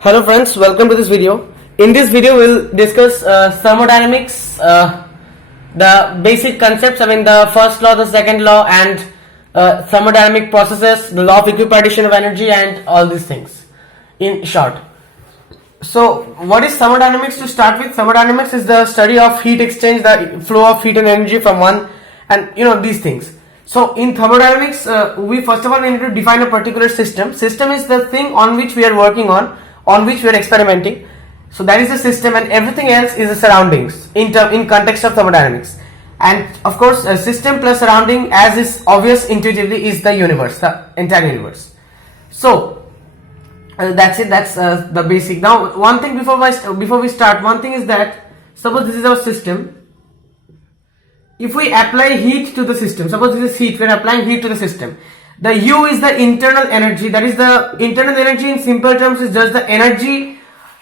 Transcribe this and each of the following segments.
Hello friends, welcome to this video. In this video we'll discuss thermodynamics, the basic concepts, the first law, the second law, and thermodynamic processes, the law of equipartition of energy, and all these things in short. So what is thermodynamics to start with? Thermodynamics is the study of heat exchange, the flow of heat and energy from one, and these things. So in thermodynamics, we first of all need to define a particular system. System is the thing on which we are working on which we are experimenting. So that is the system, and everything else is the surroundings in context of thermodynamics. And of course, a system plus surrounding, as is obvious intuitively, is the universe, the entire universe. So that's it. That's the basic. Now, one thing before we start, one thing is that suppose this is our system. If we apply heat to the system, suppose this is heat, we are applying heat to the system. The U is the internal energy. That is, the internal energy in simple terms is just the energy,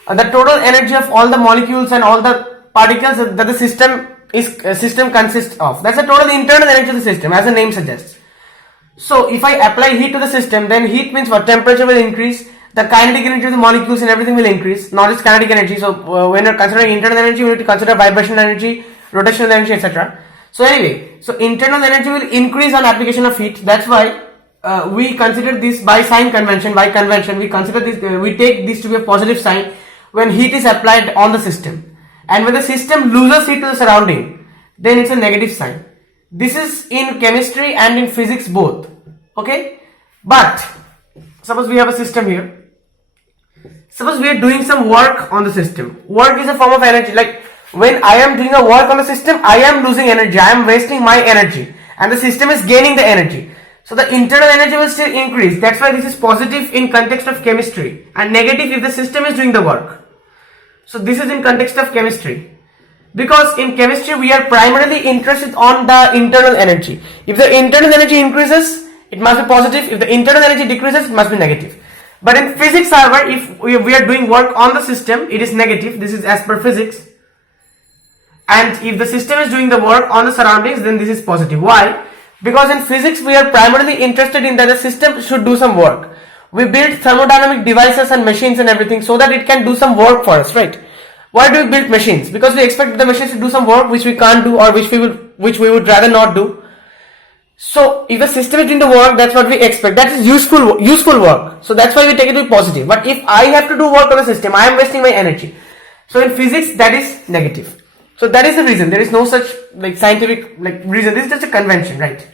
the total energy of all the molecules and all the particles that the system consists of. That's the total internal energy of the system, as the name suggests. So if I apply heat to the system, then heat means what? Temperature will increase, the kinetic energy of the molecules and everything will increase, not just kinetic energy. So when you're considering internal energy, we need to consider vibrational energy, rotational energy, etc. So anyway, so internal energy will increase on application of heat. That's why we consider this by sign convention. By convention, we consider this. We take this to be a positive sign when heat is applied on the system, and when the system loses heat to the surrounding, then it's a negative sign. This is in chemistry and in physics both. Okay, but suppose we have a system here. Suppose we are doing some work on the system. Work is a form of energy. Like when I am doing a work on the system, I am losing energy. I am wasting my energy, and the system is gaining the energy. So the internal energy will still increase. That's why this is positive in context of chemistry and negative if the system is doing the work. So this is in context of chemistry. Because in chemistry we are primarily interested on the internal energy. If the internal energy increases, it must be positive. If the internal energy decreases, it must be negative. But in physics, however, if we are doing work on the system, it is negative. This is as per physics. And if the system is doing the work on the surroundings, then this is positive. Why? Because in physics we are primarily interested in that the system should do some work. We build thermodynamic devices and machines and everything so that it can do some work for us, right? Why do we build machines? Because we expect the machines to do some work which we can't do, or which we would rather not do. So if the system is doing the work, that's what we expect. That is useful work. So that's why we take it to be positive. But if I have to do work on the system, I am wasting my energy. So in physics that is negative. So that is the reason. There is no such scientific reason. This is just a convention, right?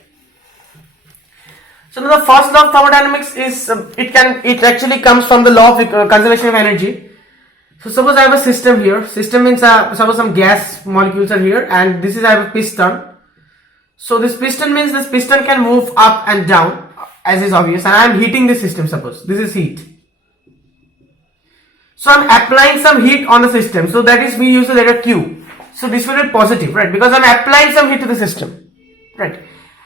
So now the first law of thermodynamics is it actually comes from the law of conservation of energy. So suppose I have a system here. System means suppose some gas molecules are here, and this is I have a piston. So this piston means this piston can move up and down, as is obvious, and I am heating this system. Suppose this is heat. So I am applying some heat on the system. So that is, we use the letter Q. So this will be positive, right? Because I am applying some heat to the system, right?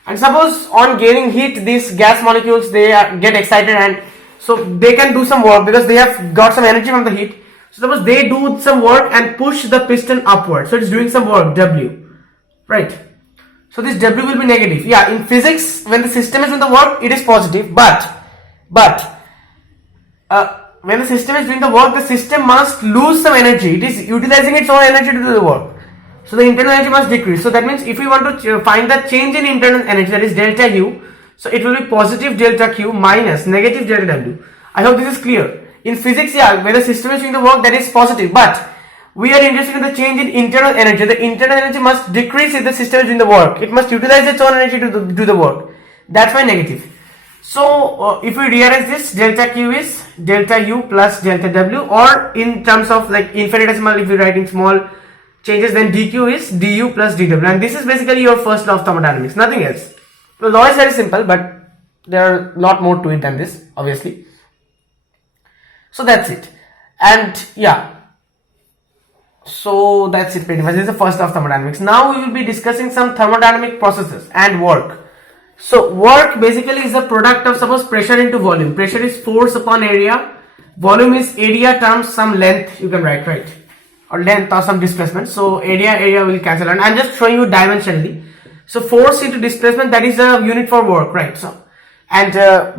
And suppose on gaining heat, these gas molecules, they get excited, and so they can do some work because they have got some energy from the heat. So suppose they do some work and push the piston upward. So it's doing some work, W, right? So this W will be negative. Yeah, in physics, when the system is doing the work, it is positive. But when the system is doing the work, the system must lose some energy. It is utilizing its own energy to do the work. So the internal energy must decrease. So that means if we want to find the change in internal energy, that is delta U, so it will be positive delta Q minus negative delta W. I hope this is clear. In physics, yeah, when the system is doing the work, that is positive. But we are interested in the change in internal energy. The internal energy must decrease if the system is doing the work. It must utilize its own energy to do the work. That's why negative. So if we rearrange this, delta Q is delta U plus delta W, or in terms of infinitesimal, if we write in small changes, then dq is du plus dw, and this is basically your first law of thermodynamics, nothing else. The law is very simple, but there are a lot more to it than this, obviously. So that's it, and yeah, so that's it pretty much. This is the first law of thermodynamics. Now we will be discussing some thermodynamic processes and work. So work basically is the product of, suppose, pressure into volume. Pressure is force upon area, volume is area times some length, you can write, right? Or length or some displacement. So area will cancel, and I'm just showing you dimensionally. So force into displacement, that is a unit for work, right? So, and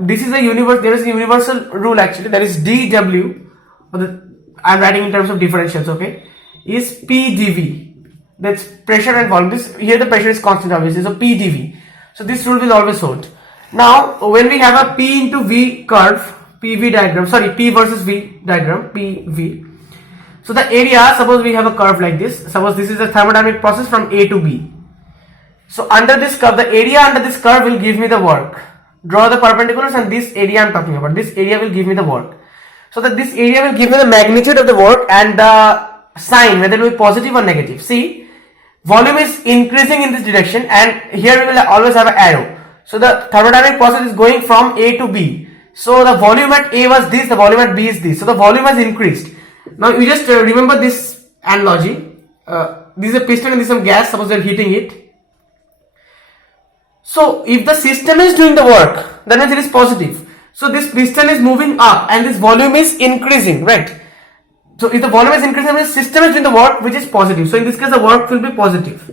this is a universe. There is a universal rule actually, that is dW I'm writing in terms of differentials, okay, is P dV. That's pressure and volume. This here the pressure is constant obviously, so P dV. So this rule will always hold. Now when we have a P into V curve, PV diagram, sorry, P versus V diagram, PV. So the area, suppose we have a curve like this, suppose this is a thermodynamic process from A to B. So under this curve, the area under this curve will give me the work. Draw the perpendiculars and this area I'm talking about, this area will give me the work. So that this area will give me the magnitude of the work and the sign, whether it will be positive or negative. See, volume is increasing in this direction and here we will always have an arrow. So the thermodynamic process is going from A to B. So the volume at A was this, the volume at B is this. So the volume has increased. Now you just remember this analogy. This is a piston and this is some gas, suppose they're heating it. So if the system is doing the work, that means it is positive. So this piston is moving up and this volume is increasing, right? So if the volume is increasing, the system is doing the work which is positive. So in this case the work will be positive.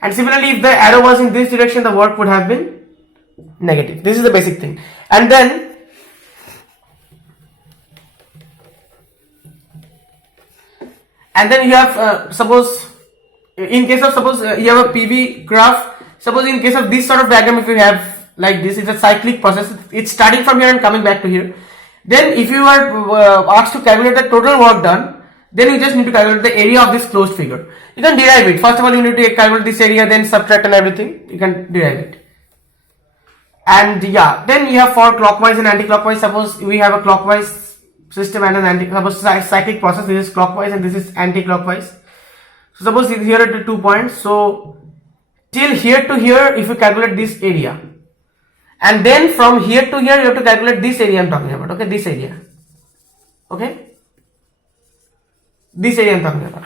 And similarly if the arrow was in this direction, the work would have been negative. This is the basic thing. And then you have suppose in case of you have a PV graph. Suppose in case of this sort of diagram, if you have like this, it's a cyclic process. It's starting from here and coming back to here. Then if you are asked to calculate the total work done, then you just need to calculate the area of this closed figure. You can derive it. First of all, you need to calculate this area, then subtract and everything. You can derive it. And yeah, then you have for clockwise and anti-clockwise. Suppose we have a clockwise system and an suppose cyclic process. This is clockwise and this is anti-clockwise. So suppose here are the 2 points. So till here to here, if you calculate this area, and then from here to here, you have to calculate this area I'm talking about. Okay, this area. Okay, this area I'm talking about,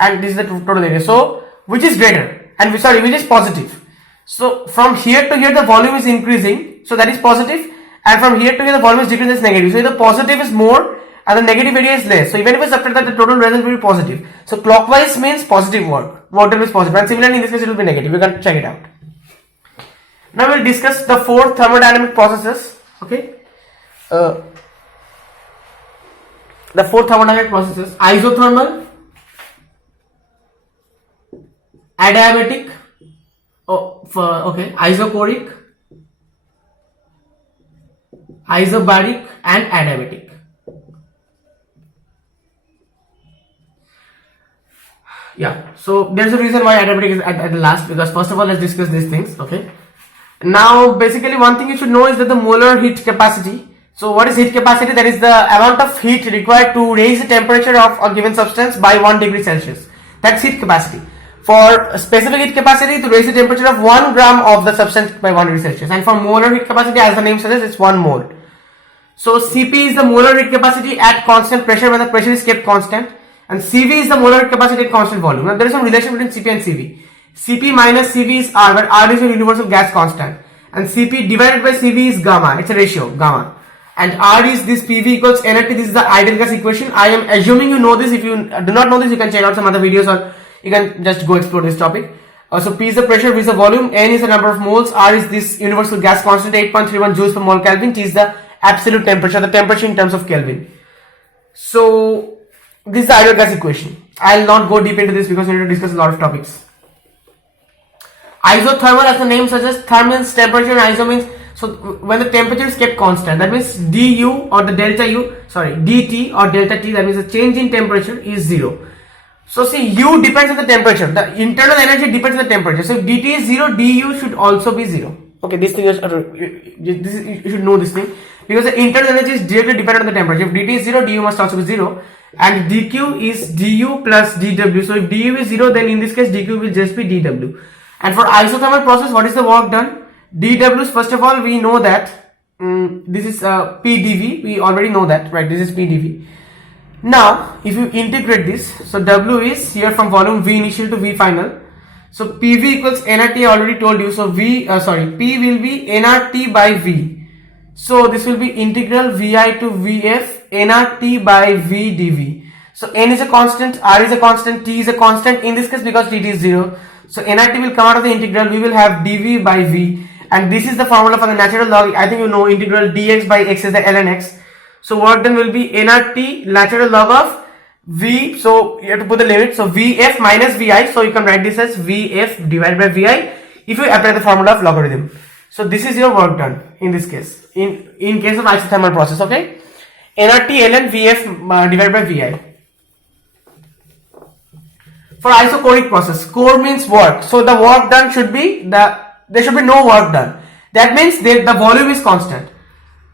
and this is the total area. So which is greater? And which is positive? So from here to here, the volume is increasing, so that is positive, and from here to here, the volume is decreasing, that's negative. So the positive is more and the negative area is less. So even if I subtract that, the total result will be positive. So clockwise means positive work. Work done is positive, and similarly in this case it will be negative. You can check it out. Now we'll discuss the 4 thermodynamic processes. Okay. The 4 thermodynamic processes: isothermal, adiabatic, isochoric, isobaric, and adiabatic. Yeah, so there's a reason why adiabatic is at the last, because first of all let's discuss these things. Okay, now basically one thing you should know is that the molar heat capacity. So what is heat capacity? That is the amount of heat required to raise the temperature of a given substance by 1 degree Celsius. That's heat capacity. For a specific heat capacity, to raise the temperature of 1 gram of the substance by 1 degree Celsius. And for molar heat capacity, as the name suggests, it's 1 mole. So Cp is the molar heat capacity at constant pressure when the pressure is kept constant. And Cv is the molar heat capacity at constant volume. Now there is some relation between Cp and Cv. Cp minus Cv is R, where R is a universal gas constant. And Cp divided by Cv is gamma. It's a ratio, gamma. And R is this PV equals nRT. This is the ideal gas equation. I am assuming you know this. If you do not know this, you can check out some other videos or you can just go explore this topic. So P is the pressure, V is the volume, N is the number of moles, R is this universal gas constant 8.31 joules per mole Kelvin, T is the absolute temperature, the temperature in terms of Kelvin. So this is the ideal gas equation. I'll not go deep into this because we need to discuss a lot of topics. Isothermal, as the name suggests, therm means temperature and iso means, so when the temperature is kept constant, that means du or the delta u, dt or delta t, that means the change in temperature is 0. So see, u depends on the temperature. The internal energy depends on the temperature. So if dt is 0, du should also be 0. Okay, this thing is, you should know this thing, because the internal energy is directly dependent on the temperature. If dt is 0, du must also be 0. And dq is du plus dw. So if du is 0, then in this case dq will just be dw. And for isothermal process, what is the work done? dw, first of all, we know that this is p dv. We already know that, right? This is p dv. Now, if you integrate this, so W is here from volume V initial to V final. So PV equals nRT, I already told you. So P will be nRT by V. So this will be integral Vi to Vf nRT by V dV. So N is a constant, R is a constant, T is a constant in this case because dt is 0. So nRT will come out of the integral. We will have dV by V. And this is the formula for the natural log. I think you know integral dx by x is the ln x. So work done will be nRT natural log of V, so you have to put the limit, so Vf minus Vi, so you can write this as Vf divided by Vi if you apply the formula of logarithm. So this is your work done in this case, in case of isothermal process, okay? nRT ln Vf divided by Vi. For isochoric process, core means work, so the work done should be, there should be no work done. That means the volume is constant.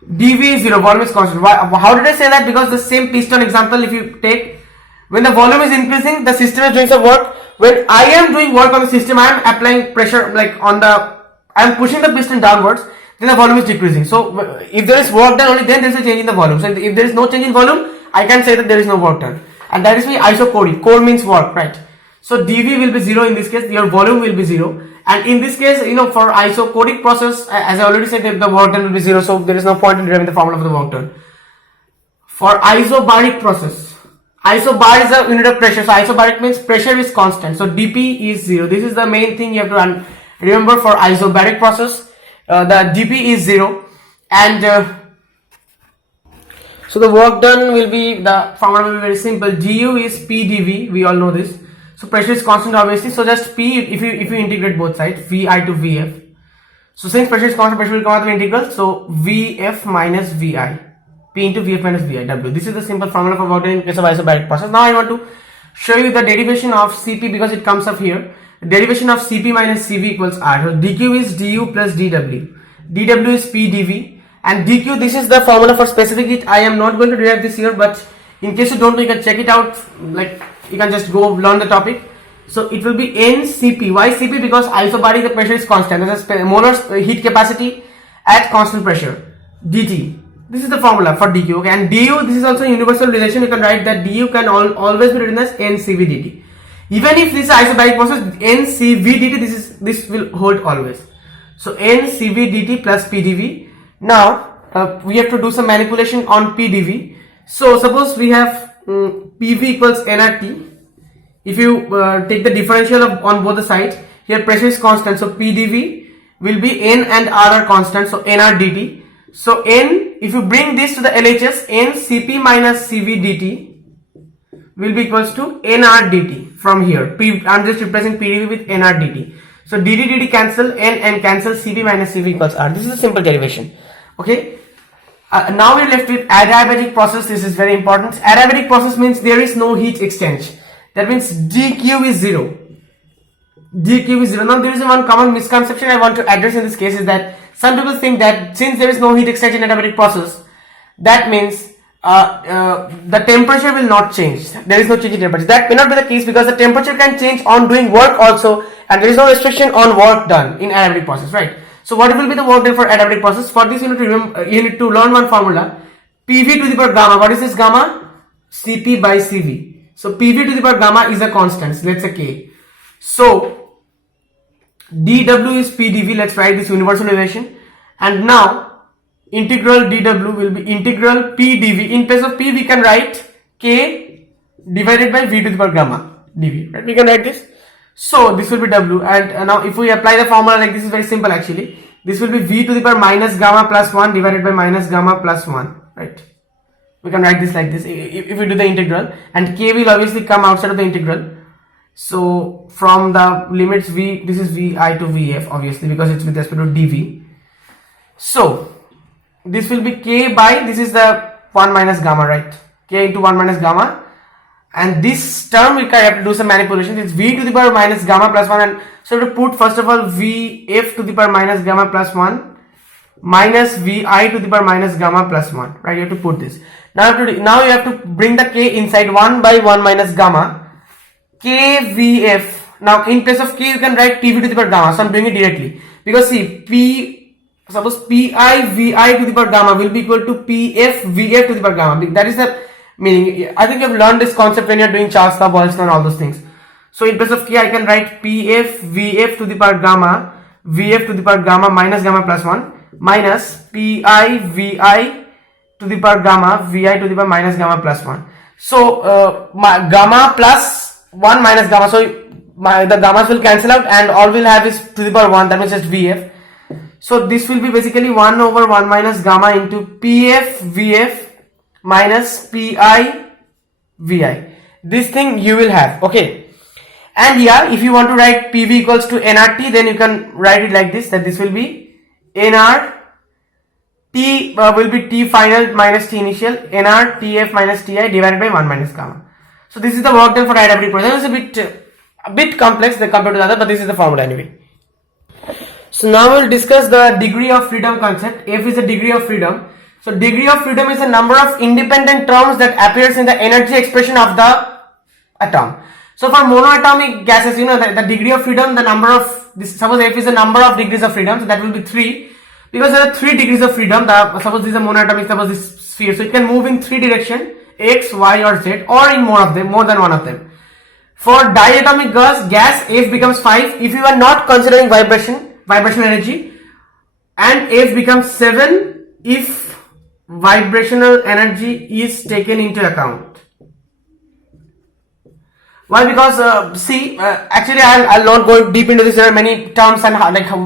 dV is 0, volume is constant. How did I say that? Because the same piston example, if you take, when the volume is increasing, the system is doing some work. When I am doing work on the system, I am applying pressure like on the, I am pushing the piston downwards, then the volume is decreasing. So if there is work done, only then there is a change in the volume. So if there is no change in volume, I can say that there is no work done. And that is why isochoric, core means work, right? So dV will be 0 in this case, your volume will be 0. And in this case, for isochoric process, as I already said, that the work done will be 0, so there is no point in deriving the formula for the work done. For isobaric process, isobar is a unit of pressure, so isobaric means pressure is constant, so dP is 0. This is the main thing you have to remember for isobaric process. The dP is 0, and so the work done will be, the formula will be very simple. du is P dV, we all know this. So pressure is constant obviously, so just P, if you integrate both sides, Vi to Vf. So since pressure is constant, pressure will come out of the integral, so Vf minus Vi, P into Vf minus Vi, W. This is the simple formula for work done in case of isobaric process. Now I want to show you the derivation of Cp because it comes up here. The derivation of Cp minus Cv equals R. So dq is du plus dw. dw is P dV, and dq, this is the formula for specific heat. I am not going to derive this here, but in case you don't know, you can check it out, like you can just go learn the topic. So it will be Ncp. Why Cp? Because isobaric the pressure is constant. That is molar heat capacity at constant pressure. dt. This is the formula for dq. Okay, and du, this is also a universal relation. You can write that du can always be written as Ncv dt. Even if this is isobaric process, Ncv dt, this will hold always. So Ncv dt plus Pdv. Now we have to do some manipulation on Pdv. So suppose we have Pv equals nRT. If you take the differential on both the sides, here pressure is constant, so Pdv will be N and R are constant, so nR dt. So N, if you bring this to the LHS, Ncp minus Cv dt will be equals to nR dt from here. I am just replacing Pdv with nR dt. So dt cancel, N cancel, Cp minus Cv equals R. This is a simple derivation. Okay. Now we are left with adiabatic process. This is very important. Adiabatic process means there is no heat exchange. That means dq is 0. dq is 0. Now there is one common misconception I want to address in this case is that some people think that since there is no heat exchange in adiabatic process, that means the temperature will not change. There is no change in temperature. That may not be the case because the temperature can change on doing work also, and there is no restriction on work done in adiabatic process, right? So what will be the work done for adiabatic process? For this you need to learn one formula, Pv to the power gamma. What is this gamma? Cp by Cv. So Pv to the power gamma is a constant, let's say K. So dW is Pdv, let's write this universal relation. And now integral dW will be integral Pdv. In place of P we can write K divided by V to the power gamma dV, right? We can write this. So this will be W, and now if we apply the formula like this, is very simple actually. This will be V to the power minus gamma plus 1 divided by minus gamma plus 1, right? We can write this like this if we do the integral, and K will obviously come outside of the integral. So from the limits V, this is Vi to Vf obviously because it's with respect to dV. So this will be K by, this is the 1 minus gamma, right? K into 1 minus gamma. And this term we have to do some manipulation. It's V to the power minus gamma plus 1, and so we have to put first of all Vf to the power minus gamma plus 1 minus Vi to the power minus gamma plus 1, right? You have to put this. Now you have to bring the K inside 1 by 1 minus gamma KVF. Now in place of K you can write Pv to the power gamma. So I'm doing it directly because see suppose Pi Vi to the power gamma will be equal to Pf Vf to the power gamma. That is the meaning. I think you have learned this concept when you are doing Charles law, Boyleston and all those things. So in place of K I can write Pf Vf to the power gamma Vf to the power gamma minus gamma plus 1 minus Pi Vi to the power gamma Vi to the power minus gamma plus 1. So gamma plus 1 minus gamma, so the gammas will cancel out and all we'll have is to the power 1, that means just Vf. So this will be basically 1 over 1 minus gamma into Pf Vf minus Pi Vi. This thing you will have, okay. And yeah, if you want to write PV equals to nRT, then you can write it like this, that this will be nR T will be T final minus T initial, nR Tf minus Ti divided by 1 minus gamma. So this is the work done for diabatic process. It's a bit complex compared to the other, but this is the formula anyway. So now we'll discuss the degree of freedom concept. F is the degree of freedom. So degree of freedom is the number of independent terms that appears in the energy expression of the atom. So for monoatomic gases, you know, the degree of freedom, the number of this, suppose F is the number of degrees of freedom, so that will be 3, because there are 3 degrees of freedom. Suppose this is a monoatomic, suppose this sphere, so it can move in 3 directions, X, Y or Z, or in more than one of them. For diatomic gas, F becomes 5 if you are not considering vibrational energy, and F becomes 7 if vibrational energy is taken into account. Why? Because actually I'll not go deep into this. There are many terms and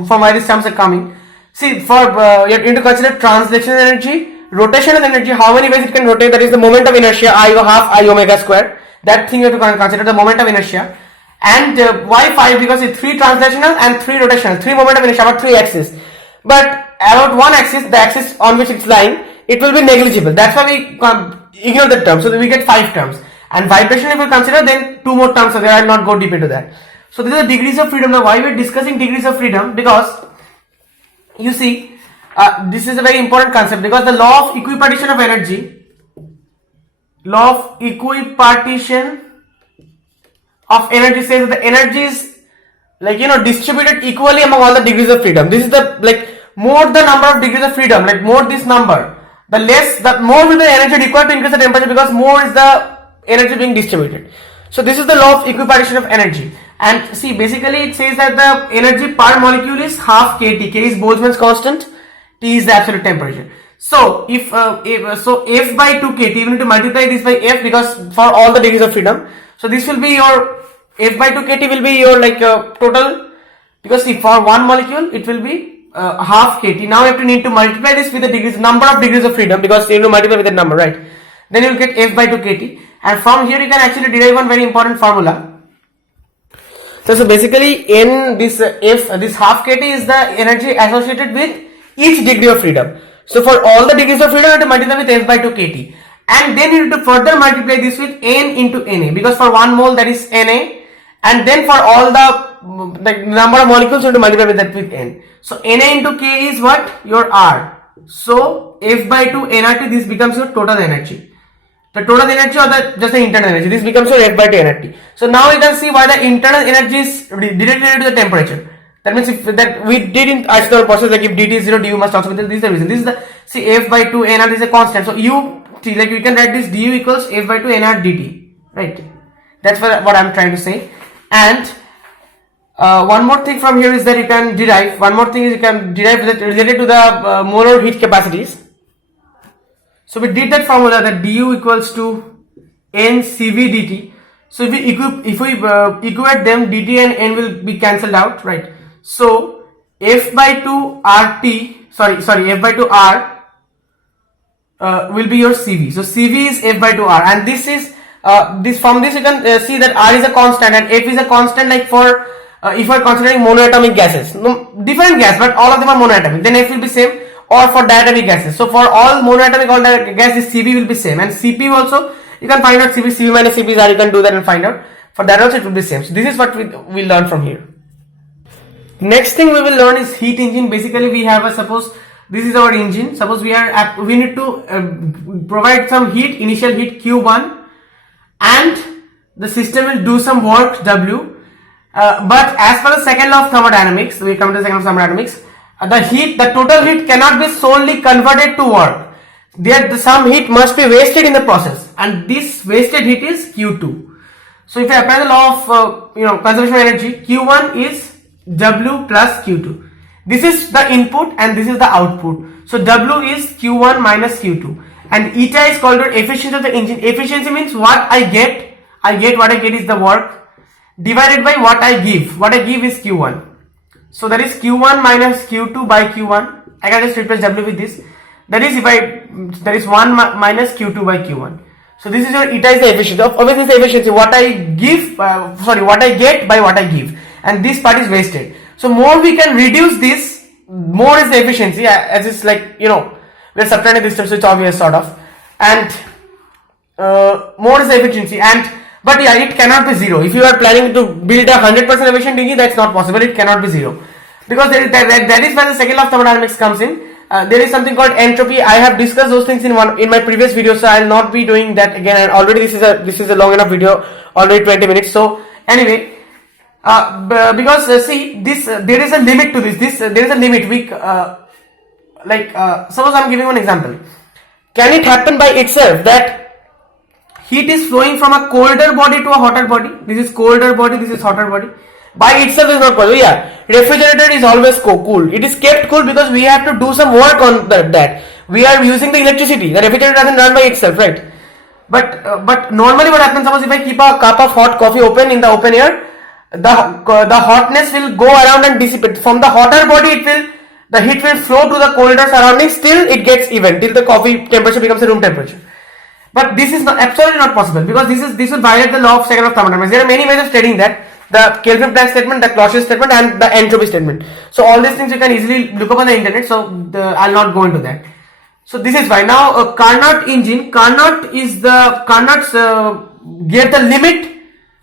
from where these terms are coming. See, for you have to consider translational energy, rotational energy, how many ways it can rotate, that is the moment of inertia, I half I omega square. That thing you have to consider, the moment of inertia. And why 5? Because it's 3 translational and 3 rotational, 3 moment of inertia, about 3 axis. But about one axis, the axis on which it's lying, it will be negligible. That's why we ignore that term. So that we get 5 terms. And vibration, if we consider, then 2 more terms are there. I will not go deep into that. So these are degrees of freedom. Now why we are discussing degrees of freedom? Because you see, this is a very important concept, because the law of equipartition of energy, says that the energy is distributed equally among all the degrees of freedom. This is the more the number of degrees of freedom, more this number, the more will the energy required to increase the temperature, because more is the energy being distributed. So this is the law of equipartition of energy. And see, basically it says that the energy per molecule is half kT. K is Boltzmann's constant, T is the absolute temperature. So if F by 2 kT, you need to multiply this by F, because for all the degrees of freedom. So this will be your F by 2 kT will be your total, because see, for one molecule it will be half kT. Now you need to multiply this with the degrees, number of degrees of freedom, because you need to multiply with that number, right? Then you will get F by 2 kT, and from here you can actually derive one very important formula. So basically in this this half kT is the energy associated with each degree of freedom. So for all the degrees of freedom, you have to multiply with F by 2 kT, and then you need to further multiply this with N into Na, because for 1 mole that is Na, and then for all the number of molecules you have to multiply with that with N. So Na into K is what? Your R. So F by 2 nRT, this becomes your total energy. The total energy or just the internal energy, this becomes your F by 2 nRT. So now you can see why the internal energy is directly related to the temperature. That means if that we did in isothermal process, like if dt is 0, du must also be 0. This is the reason. This is the, see, F by 2 nR is a constant. So you can write this du equals F by 2 nR dt, right? That's what I'm trying to say. And one more thing from here is that you can derive. One more thing is you can derive that related to the molar heat capacities. So we did that formula, that du equals to n Cv dt. So if we equate them, dt and n will be cancelled out, right? So F by 2 RT, F by 2 R will be your Cv. So Cv is F by 2 R, and this is from this you can see that R is a constant and F is a constant, like for if you are considering monoatomic gases, different gas, but all of them are monoatomic, then F will be same. Or for diatomic gases, so for all monoatomic, all the gases, Cv will be same, and Cp also you can find out. Cv minus Cp is R, you can do that and find out. For that also it will be same. So this is what we learn from here. Next thing we will learn is heat engine. Basically we have suppose this is our engine. Suppose we need to provide some heat, initial heat Q1, and the system will do some work W. But as per the second law of thermodynamics, we come to the second law of thermodynamics. The total heat cannot be solely converted to work. Some heat must be wasted in the process, and this wasted heat is Q2. So if I apply the law of conservation of energy, Q1 is W plus Q2. This is the input and this is the output. So W is Q1 minus Q2, and eta is called the efficiency of the engine. Efficiency means what I get. What I get is the work divided by what I give. What I give is Q1. So that is Q1 minus Q2 by Q1. I can just replace W with this. That is there is 1 minus Q2 by Q1. So this is your eta is the efficiency. Obviously it's the efficiency, what I give, what I get by what I give. And this part is wasted. So more we can reduce this, more is the efficiency, as it's like, we're subtracting this term, so it's obvious sort of. And more is the efficiency. But yeah, it cannot be zero. If you are planning to build a 100% efficient dinghy, that's not possible. It cannot be zero. Because that is where the second law of thermodynamics comes in. There is something called entropy. I have discussed those things in my previous video, so I'll not be doing that again. And already this is a long enough video, already 20 minutes. So anyway, because see this, there is a limit to this. There is a limit. Suppose I'm giving one example. Can it happen by itself that heat is flowing from a colder body to a hotter body? This is colder body. This is hotter body. By itself is not possible. Yeah, refrigerator is always cool. It is kept cool because we have to do some work on that. We are using the electricity. The refrigerator doesn't run by itself, right? But normally what happens, suppose if I keep a cup of hot coffee open in the open air, the hotness will go around and dissipate. From the hotter body, the heat will flow to the colder surroundings till it gets even, till the coffee temperature becomes a room temperature. But this is absolutely not possible, because this will violate the law of second of thermodynamics. There are many ways of studying that. The Kelvin-Planck statement, the Clausius statement, and the entropy statement. So all these things you can easily look up on the internet. So I'll not go into that. So this is why now a Carnot engine. Carnot gave the limit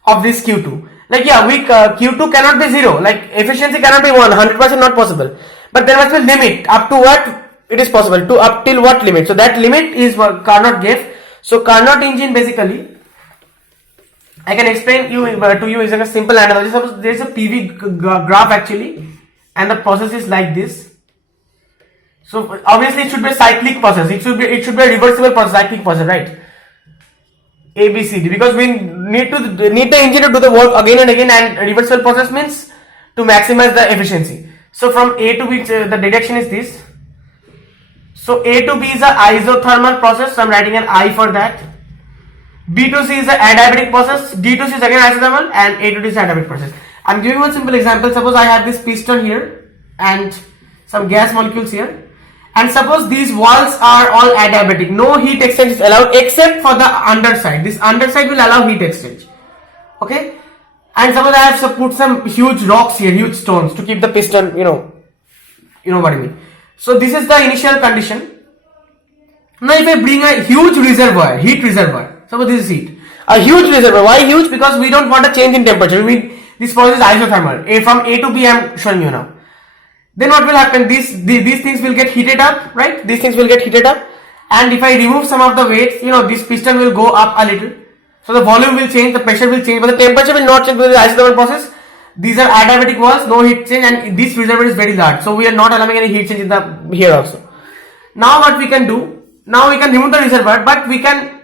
of this Q2. Like Q2 cannot be zero. Like efficiency cannot be 100% not possible. But there must be limit up to what it is possible, to up till what limit. So that limit is what Carnot gave. So Carnot engine basically, I can explain to you is like a simple analogy. Suppose there is a PV graph actually, and the process is like this. So obviously it should be a cyclic process. It should be a reversible process, cyclic process, right? A, B, C, D. Because we need the engine to do the work again and again, and reversible process means to maximize the efficiency. So from A to B, the direction is this. So A to B is an isothermal process. So I'm writing an I for that. B to C is an adiabatic process, D to C is again isothermal, and A to D is an adiabatic process. I'm giving one simple example. Suppose I have this piston here and some gas molecules here, and suppose these walls are all adiabatic. No heat exchange is allowed except for the underside. This underside will allow heat exchange. Okay? And suppose I have put some huge rocks here, huge stones to keep the piston, you know what I mean. So this is the initial condition. Now if I bring a huge reservoir, heat reservoir, suppose this is heat. A huge reservoir. Why huge? Because we don't want a change in temperature. This process is isothermal. From A to B I am showing you now. Then what will happen? These things will get heated up, right? These things will get heated up. And if I remove some of the weights, this piston will go up a little. So the volume will change, the pressure will change, but the temperature will not change because of the isothermal process. These are adiabatic walls, no heat change, and this reservoir is very large. So we are not allowing any heat change in here also. Now what we can do? Now we can remove the reservoir, but we can,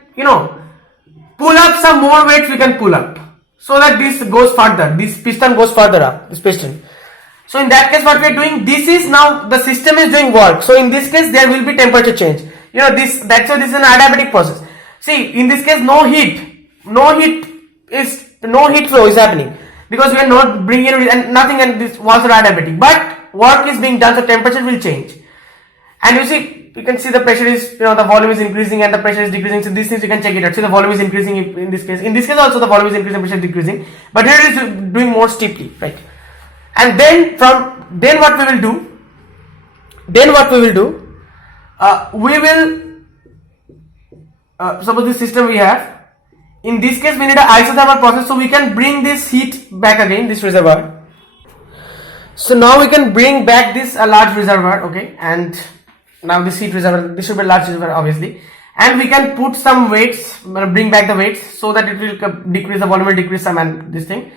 pull up some more weights we can pull up. So that this goes further. This piston goes further up, this piston. So in that case what we are doing, this is now, the system is doing work. So in this case there will be temperature change. That's why this is an adiabatic process. See, in this case no heat flow is happening. Because we are not bringing in and nothing, and these walls are adiabatic. But work is being done, so temperature will change. And you can see the pressure is, the volume is increasing and the pressure is decreasing. So these things you can check it out. See, the volume is increasing in this case. In this case also the volume is increasing, pressure is decreasing. But here it is doing more steeply, right? And then what we will do, we will, suppose this system we have. In this case we need an isothermal process, so we can bring this heat back again, this reservoir. So now we can bring back this large reservoir, okay, and now this heat reservoir, this should be a large reservoir obviously, and we can put some weights, bring back the weights so that it will decrease, the volume will decrease some and this thing,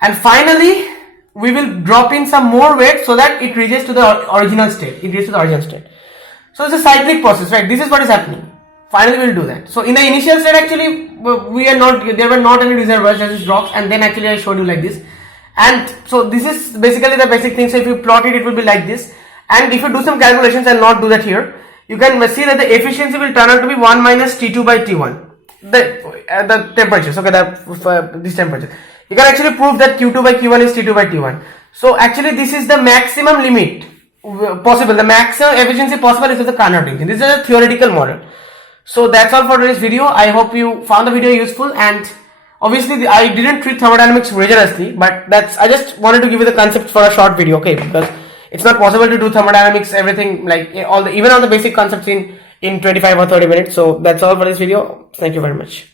and finally we will drop in some more weight so that it reaches to the original state, So it's a cyclic process, right? This is what is happening. Finally we will do that. So in the initial state actually there were not any reservoirs, just rocks, and then actually I showed you like this. And so this is basically the basic thing. So if you plot it, it will be like this. And if you do some calculations, I'll not do that here, you can see that the efficiency will turn out to be 1 minus T2 by T1. The temperatures, okay, this temperature. You can actually prove that Q2 by Q1 is T2 by T1. So actually this is the maximum limit possible. The maximum efficiency possible is with the Carnot region. This is a theoretical model. So that's all for today's video. I hope you found the video useful, and obviously I didn't treat thermodynamics rigorously, but I just wanted to give you the concept for a short video, okay? Because it's not possible to do thermodynamics, everything, like even all the basic concepts in 25 or 30 minutes. So that's all for this video. Thank you very much.